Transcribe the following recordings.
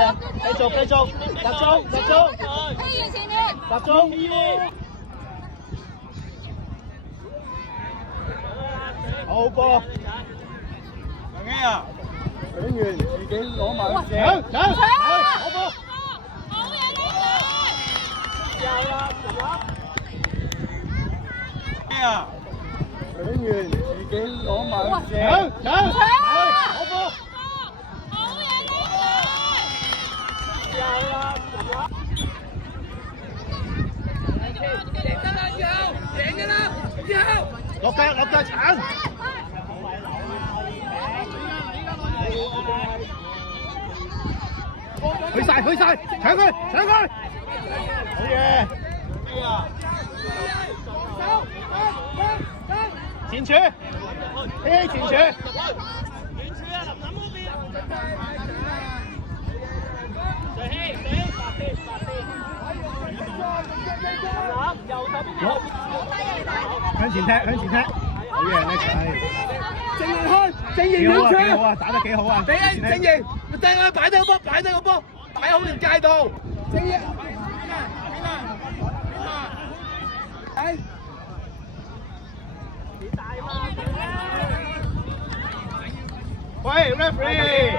嘢，繼續，集中，希前面，集中。好波。長希啊！搶完自己攞埋搶，好波。咩啊？搶完自己攞埋搶，好波。落腳搶！去晒，搶佢！好嘢！前柱，前柱。向前踢，好嘢，叻仔！正面開，正面兩槍，幾好啊，打得幾好啊！正面，得啦，擺低個波，擺好條界度。正面，喂 ，referee。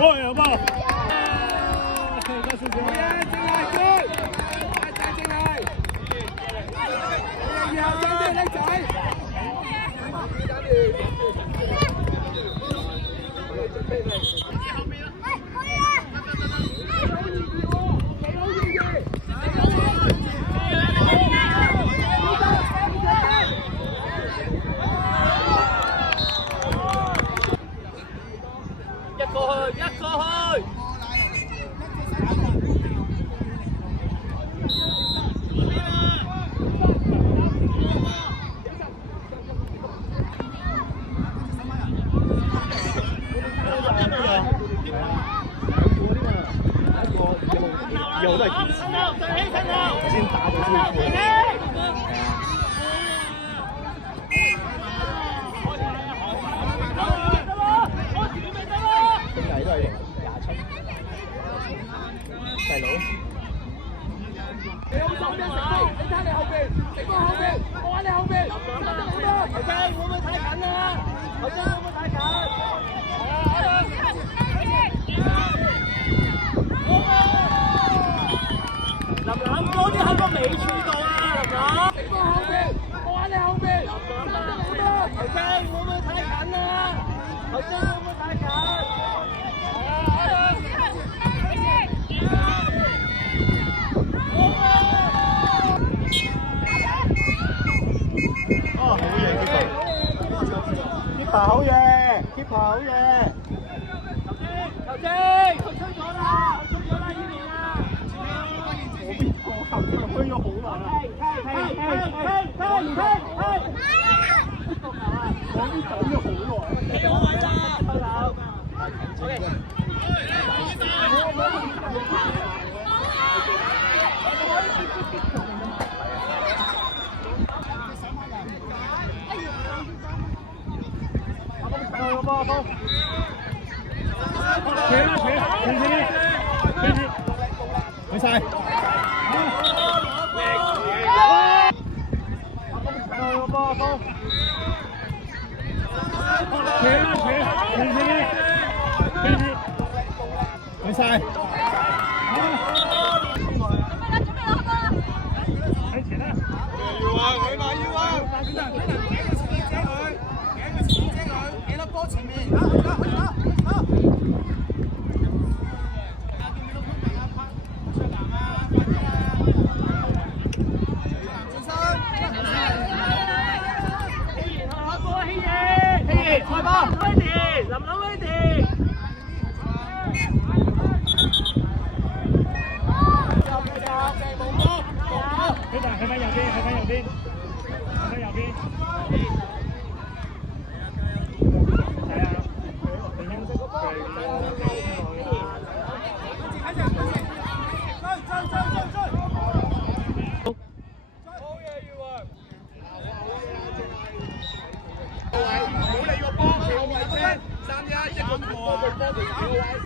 喂，有冇？好嘢，keep 好嘢。球精，佢吹咗啦，呢邊啊！我邊個球吹咗好耐啦。我都等咗好耐。企好位啦，球手。OK。去晒。唔晒。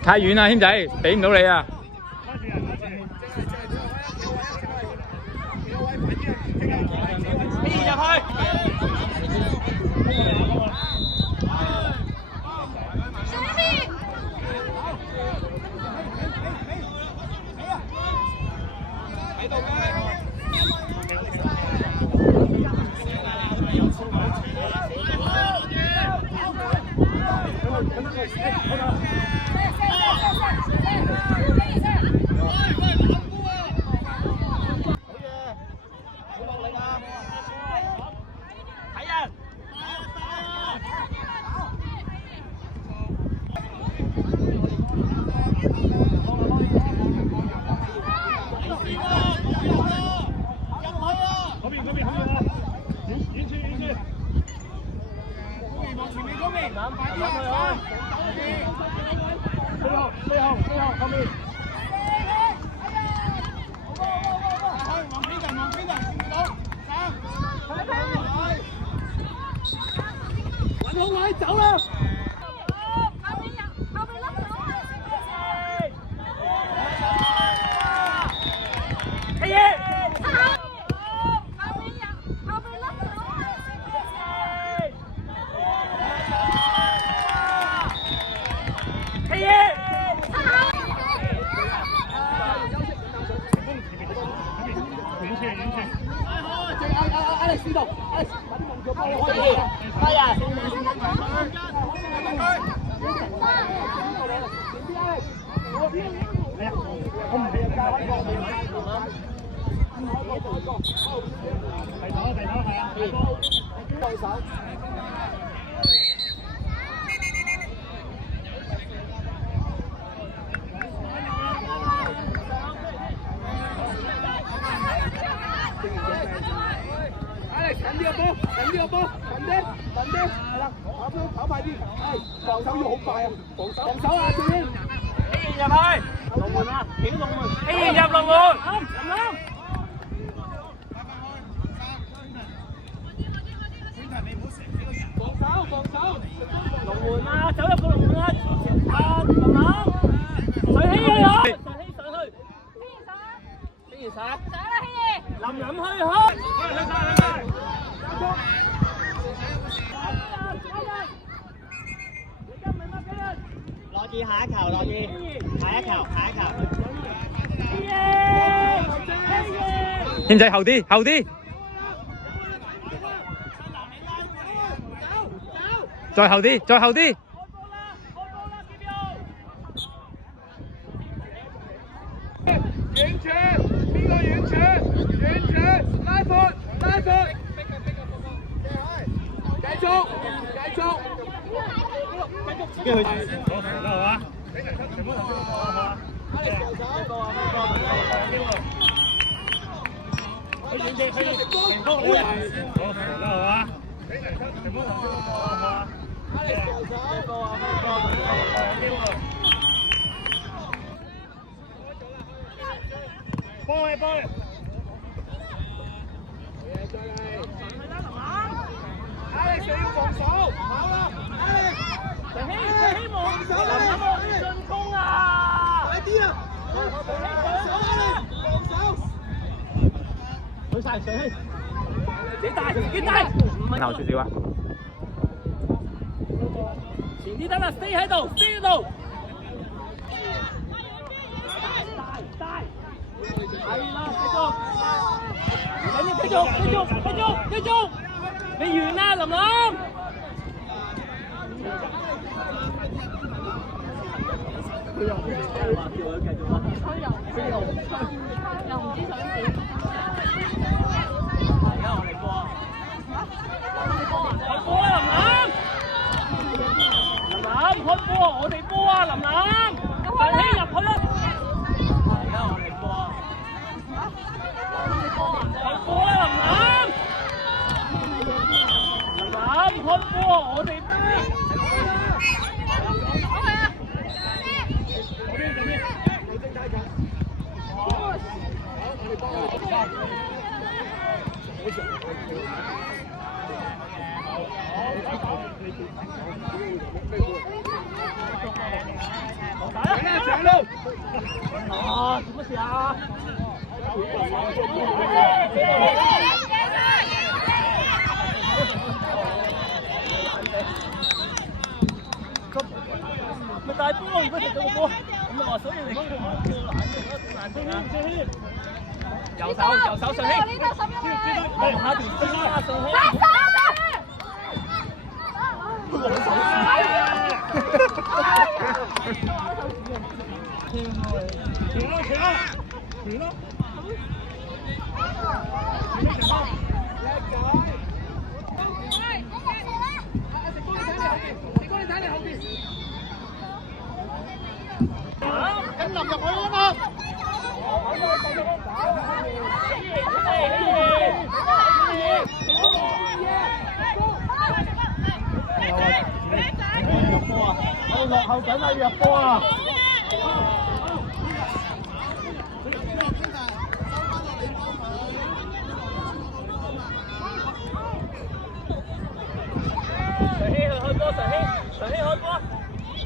太遠啦，謙仔，俾唔到你啊！走啦！近啲個波，近啲個波，近啲，近啲，係啦，跑快啲，係防守要好快啊，防守啊，最緊。A 入去，龍門啊，點龍門 ？A 入龍門，入。防守，龍門啊，走入個龍門啊，啊，林林，水希啊，水希上去，希上，上啦希，林林去開。羅志下一球，羅志下一球，下一球。謙仔後啲，後啲，再後啲，再後啲。遠傳，邊個遠傳？遠傳，拉闊，拉闊。繼續，繼續。自己去攞球啦，係嘛？去遠啲，去前鋒攞球啦，係嘛？幫佢，幫佢。Alex 要防守，跑啦 ！Alex， 希望進攻啊！快啲啊！防守，去晒上去。後少少啊！前啲得啦 ，stay 喺度 ，stay 喺度。係啦，繼續，你完啦，林林。又唔知想點。開波，我哋波啊，林林，上起入去啦！而家我哋波啊，開波啦，林林，開波，我哋波。上路！啊，做乜事啊？咪大波，如果食到個波，咁就話所以你難聽。右手上起，望下條線啦，上起。停咯！咁淋入去啊嘛！入波啊！我落後緊啊！入波啊！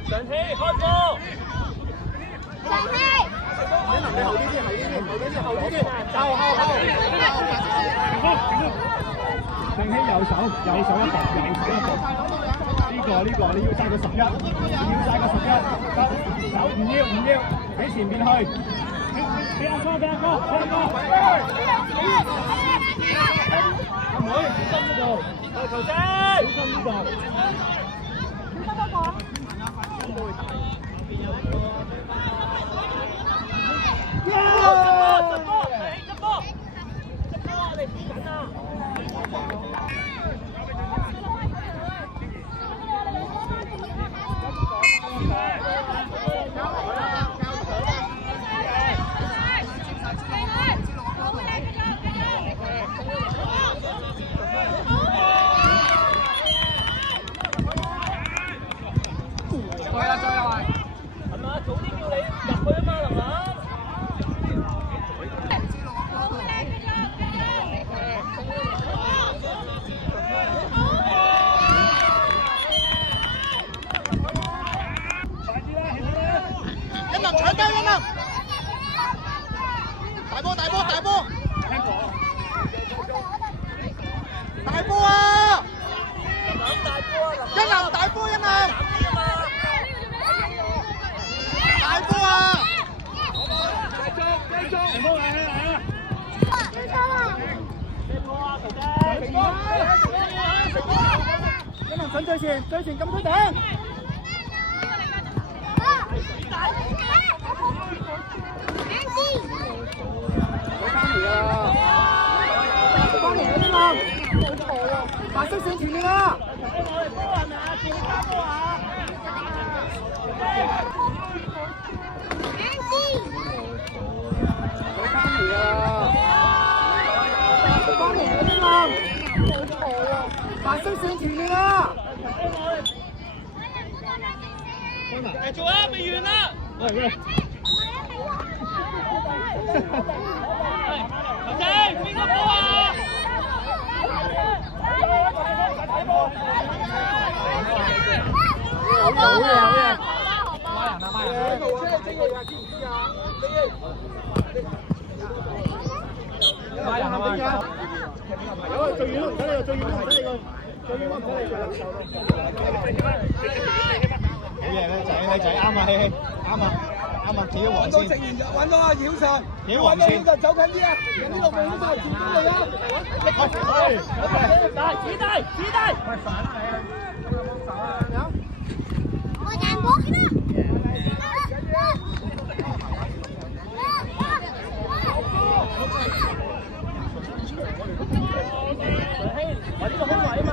上氣開波！你後啲啲，後啲啲，就後。上氣右手一步，呢個你要晒個11，走唔要，喺前面去。俾阿哥，阿妹小心呢度，球仔，小心呢度。大波啊！一籃大波，大波啊！繼續，唔好嚟啊！一籃上最前禁區頂。白色線前面啦！白色線前面啦！繼續啊，未完啦！喂！球仔，邊個波啊？好嘢！拉人啊！最遠都唔使你，最遠都唔使你佢，最遠都唔使你佢。好嘢，靚仔，啱啊，希希，啱啊，企咗黃線。揾到阿曉晨，企黃線。走近啲啊！呢度冇好多前邊嚟啊！指低，我眼波呢？揾呢個空位啊嘛。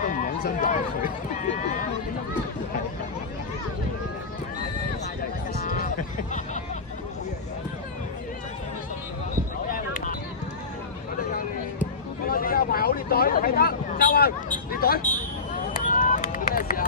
都唔忍心打佢。你有排好列隊，係得，周啊，列隊。咩事啊？